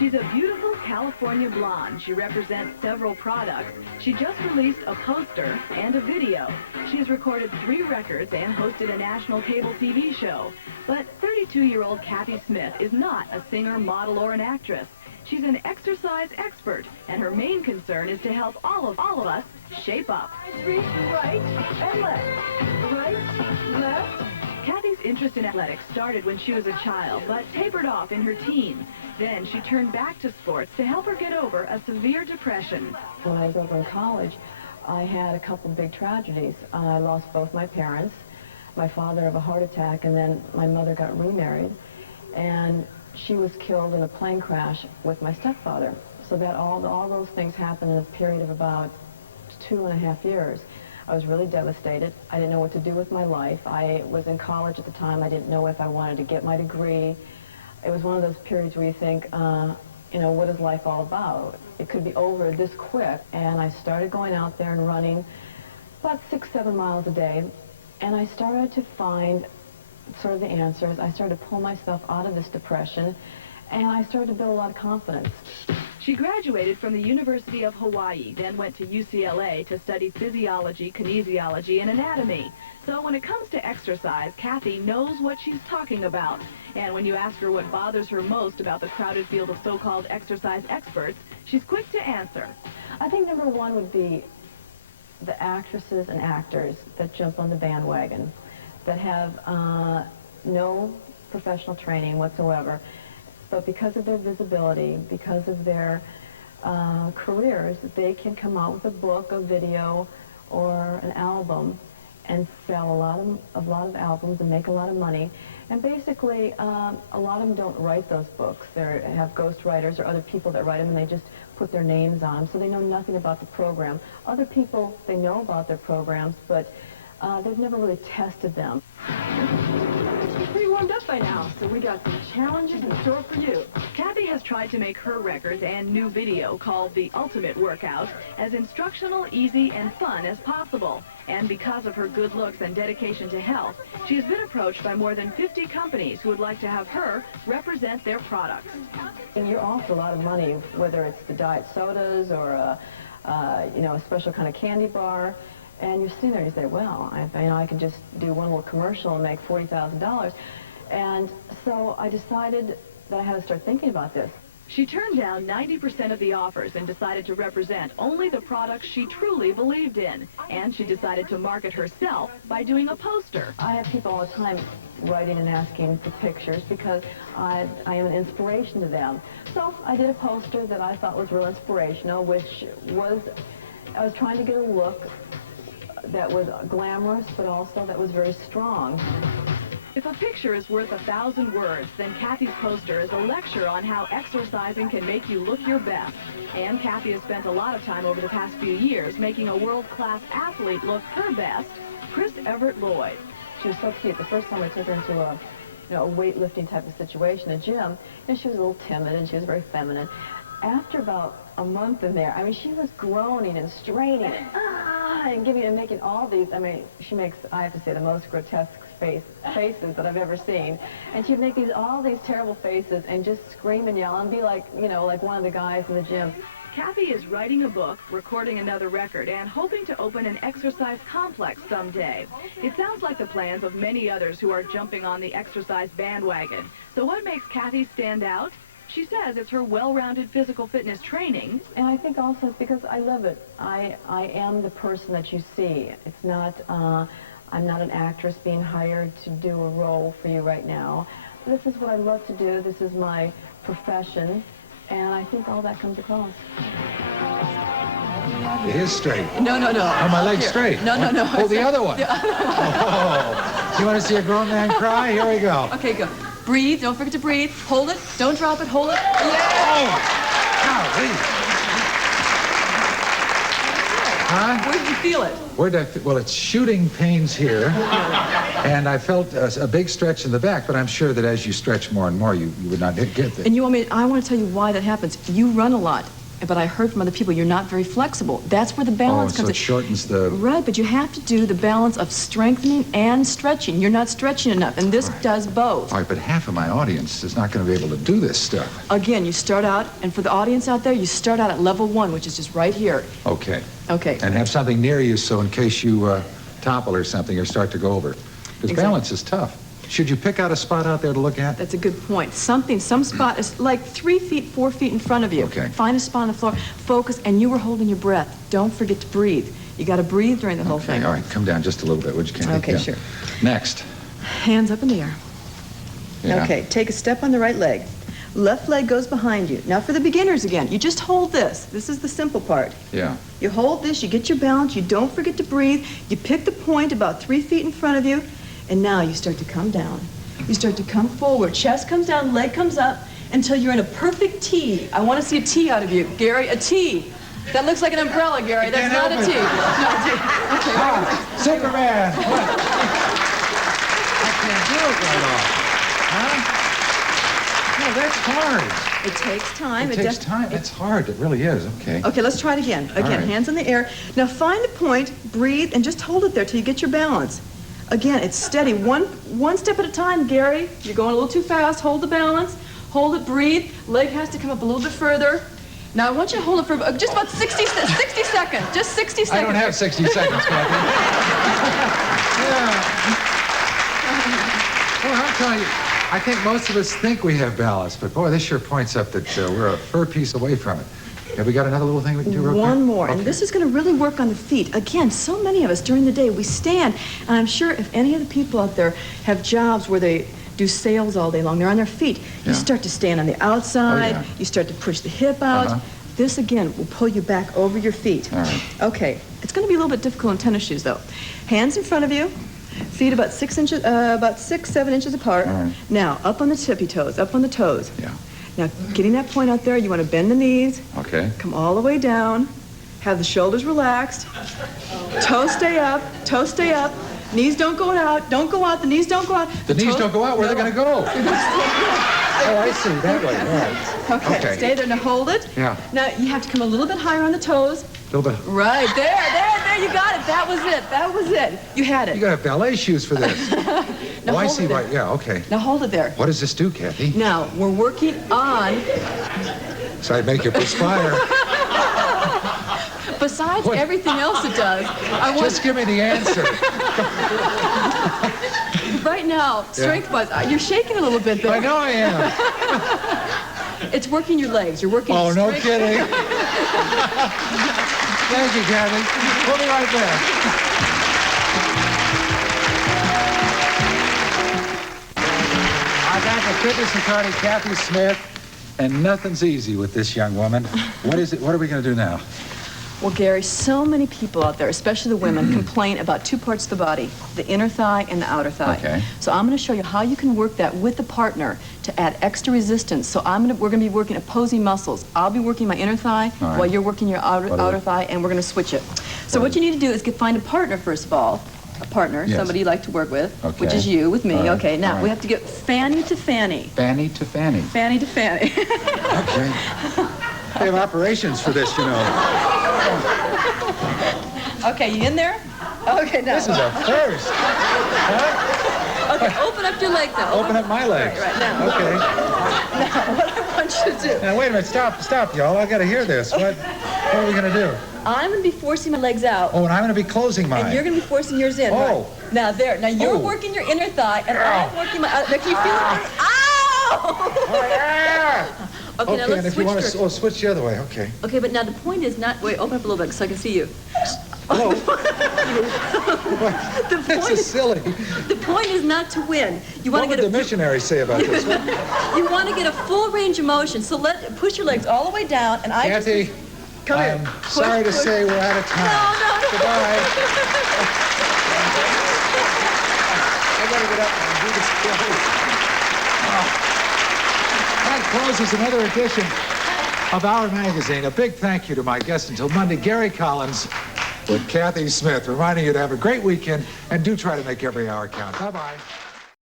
She's a beautiful California blonde. She represents several products. She just released a poster and a video. She has recorded 3 records and hosted a national cable TV show. But 32-year-old Cathy Smith is not a singer, model, or an actress. She's an exercise expert, and her main concern is to help all of us shape up. Reach right and left. Right, left. Cathy's interest in athletics started when she was a child, but tapered off in her teens. Then she turned back to sports to help her get over a severe depression. When I was over in college, I had a couple of big tragedies. I lost both my parents, my father of a heart attack, and then my mother got remarried. And she was killed in a plane crash with my stepfather. So that all those things happened in a period of about 2.5 years. I was really devastated. I didn't know what to do with my life. I was in college at the time. I didn't know if I wanted to get my degree. It was one of those periods where you think, you know, what is life all about? It could be over this quick. And I started going out there and running about 6-7 miles a day. And I started to find sort of the answers. I started to pull myself out of this depression, and I started to build a lot of confidence. She graduated from the University of Hawaii, then went to UCLA to study physiology, kinesiology, and anatomy. So when it comes to exercise, Cathy knows what she's talking about. And when you ask her what bothers her most about the crowded field of so-called exercise experts, she's quick to answer. I think number one would be the actresses and actors that jump on the bandwagon, that have no professional training whatsoever, but because of their visibility, because of their careers, they can come out with a book, a video, or an album and sell a lot of albums and make a lot of money. And basically, a lot of them don't write those books. They have ghostwriters or other people that write them, and they just put their names on them, so they know nothing about the program. Other people, they know about their programs, but they've never really tested them. She's pretty warmed up by now, so we got some challenges in store for you. Cathy has tried to make her records and new video, called The Ultimate Workout, as instructional, easy, and fun as possible. And because of her good looks and dedication to health, she has been approached by more than 50 companies who would like to have her represent their products. And you're offered a lot of money, whether it's the diet sodas or you know, a special kind of candy bar. And you're sitting there and you say, well, I can just do one little commercial and make $40,000. And so I decided that I had to start thinking about this. She turned down 90% of the offers and decided to represent only the products she truly believed in. And she decided to market herself by doing a poster. I have people all the time writing and asking for pictures because I am an inspiration to them. So I did a poster that I thought was real inspirational, which was, I was trying to get a look that was glamorous, but also that was very strong. If a picture is worth 1,000 words, then Cathy's poster is a lecture on how exercising can make you look your best. And Cathy has spent a lot of time over the past few years making a world-class athlete look her best, Chris Evert Lloyd. She was so cute. The first time I took her into a, you know, a weightlifting type of situation, a gym, and she was a little timid and she was very feminine. After about a month in there, I mean, she was groaning and straining and giving and making all these, I mean, she makes, I have to say, the most grotesque faces that I've ever seen. And she'd make all these terrible faces and just scream and yell and be like, you know, like one of the guys in the gym. Cathy is writing a book, recording another record, and hoping to open an exercise complex someday. It sounds like the plans of many others who are jumping on the exercise bandwagon. So what makes Cathy stand out? She says it's her well-rounded physical fitness training. And I think also it's because I live it. I am the person that you see. It's not, I'm not an actress being hired to do a role for you right now. This is what I love to do. This is my profession. And I think all that comes across. It is straight. No. Are my legs straight? No. Oh, the other one. Oh. You want to see a grown man cry? Here we go. Okay, go. Breathe. Don't forget to breathe. Hold it. Don't drop it. Hold it. Yeah. Oh! Golly. Huh? Where did you feel it? Well, it's shooting pains here, and I felt a big stretch in the back, but I'm sure that as you stretch more and more, you would not get that. And I want to tell you why that happens. You run a lot. but I heard from other people you're not very flexible. That's where the balance so comes it shortens the... Right, but you have to do the balance of strengthening and stretching. You're not stretching enough, and this does both. All right, but half of my audience is not going to be able to do this stuff. Again, you start out, and for the audience out there, you start out at level 1, which is just right here. Okay. Okay. And have something near you so in case you topple or something or start to go over. Because balance is tough. Should you pick out a spot out there to look at? That's a good point. some spot is like 3 feet, 4 feet in front of you. Okay. Find a spot on the floor, focus, and you were holding your breath. Don't forget to breathe. You got to breathe during the whole thing. All right, come down just a little bit, would you, Kathy? Okay, Yeah. sure. Next. Hands up in the air. Yeah. Okay, take a step on the right leg. Left leg goes behind you. Now for the beginners again, you just hold this. This is the simple part. Yeah. You hold this, you get your balance, you don't forget to breathe, you pick the point about 3 feet in front of you, and now you start to come down. You start to come forward. Chest comes down, leg comes up, until you're in a perfect T. I want to see a T out of you. Gary, a T. That looks like an umbrella, Gary. That's not a T. No, T. Okay, Superman! What? I can't do it right off. Huh? No, that's hard. It takes time. It takes time. It's hard. It really is. Okay. Okay, let's try it again. Again, right. hands in the air. Now find a point, breathe, and just hold it there till you get your balance. Again, it's steady. One step at a time, Gary. You're going a little too fast. Hold the balance. Hold it, breathe. Leg has to come up a little bit further. Now I want you to hold it for just about 60 seconds. Just 60 seconds. I don't have 60 seconds, Kathy. Yeah. Well, I'll tell you, I think most of us think we have balance, but boy, this sure points up that we're a fur piece away from it. Have we got another little thing we can do real quick? One more, Okay. and this is going to really work on the feet. Again, so many of us during the day, we stand, and I'm sure if any of the people out there have jobs where they do sales all day long, they're on their feet, you Yeah. start to stand on the outside, Oh, yeah. you start to push the hip out. Uh-huh. This, again, will pull you back over your feet. All right. Okay, it's going to be a little bit difficult in tennis shoes, though. Hands in front of you, feet about 6, 7 inches apart. All right. Now, up on the tippy toes, up on the toes. Yeah. Now, getting that point out there, you want to bend the knees. Okay. Come all the way down. Have the shoulders relaxed. Toes stay up. Toes stay up. Knees don't go out. Don't go out. The knees don't go out. The knees toes- don't go out. Where are they going to go? Oh, I see. That way. All right. Okay. Stay there. Now hold it. Yeah. Now you have to come a little bit higher on the toes. A little bit. Right. There. You got it. That was it. That was it. You had it. You got to have ballet shoes for this. Now Oh, I hold see. it there. Right. Yeah. Okay. Now hold it there. What does this do, Kathy? Now we're working on. So I make you perspire. Besides What? everything else it does, I want Just give me the answer. right now, strength-wise, you're shaking a little bit there. I know I am. It's working your legs. You're working. Oh, no strength. kidding. Thank you, Kathy. We'll be right back. I got the fitness authority, Kathy Smith, and nothing's easy with this young woman. What is it? What are we going to do now? Well, Gary, so many people out there, especially the women, complain about 2 parts of the body, the inner thigh and the outer thigh. Okay. So I'm going to show you how you can work that with a partner to add extra resistance. So we're going to be working opposing muscles. I'll be working my inner thigh All right. while you're working your outer thigh, and we're going to switch it. So what you need to do is find a partner, first of all. A partner, Yes. somebody you like to work with, Okay. which is you with me. All right. Okay, now All right. we have to get fanny to fanny. Fanny to fanny. Fanny to fanny. Okay. They have operations for this, you know. Okay, you in there? Okay, now. This is a first. Huh? Okay, open up your leg now. Open up my legs. Right now. Okay. Now, what I want you to do, Now, wait a minute. Stop, y'all. I got to hear this. What are we going to do? I'm going to be forcing my legs out, Oh, and I'm going to be closing mine. and you're going to be forcing yours in. Oh. Right. Now, there. Now, you're Oh. working your inner thigh, and I'm working my... Now, can you feel it? Ow! Yeah. Okay, now Okay, let's and if you switch want first. to, switch the other way. Okay. Okay, but now the point is not... Wait, open up a little bit so I can see you. Hello. The This point is is, silly. the point is not to win. You want What to would get the missionaries say about this? You want to get a full range of motion. So push your legs all the way down, and I Kathy, just... Come I'm here. sorry to Push. say we're out of time. No. Goodbye. I gotta get up and do this close. That closes another edition of Our Magazine. A big thank you to my guest until Monday, Gary Collins with Kathy Smith, reminding you to have a great weekend and do try to make every hour count. Bye-bye.